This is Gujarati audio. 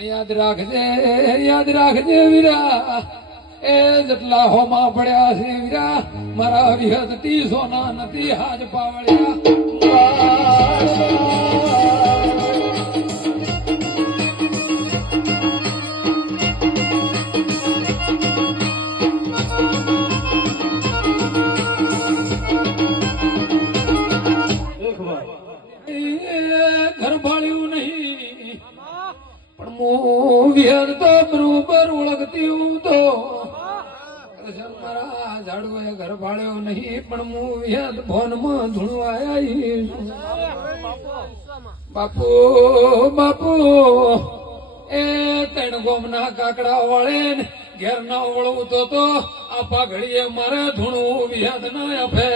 યાદ રાખજે વીરા એ જેટલા હોમાં પડ્યા છે વીરા મારા વિહત તી સોના નથી હાજ પાવળ્યા ઘર ભાળ્યું નહીં પણ હું વિહત તો બરોબર ઓળખતી હું તો મારા ઝાડુએ ઘર ભાળ્યો નહીં પણ હું વિહત ભોનમાં ધૂણવાયા બાપુ બાપુ એ ત્રણ ગોમના કાકડા વળે ને ઘેર ના વળવું તો આ પાઘડીએ મારે ધૂણવું વિહત ના અફે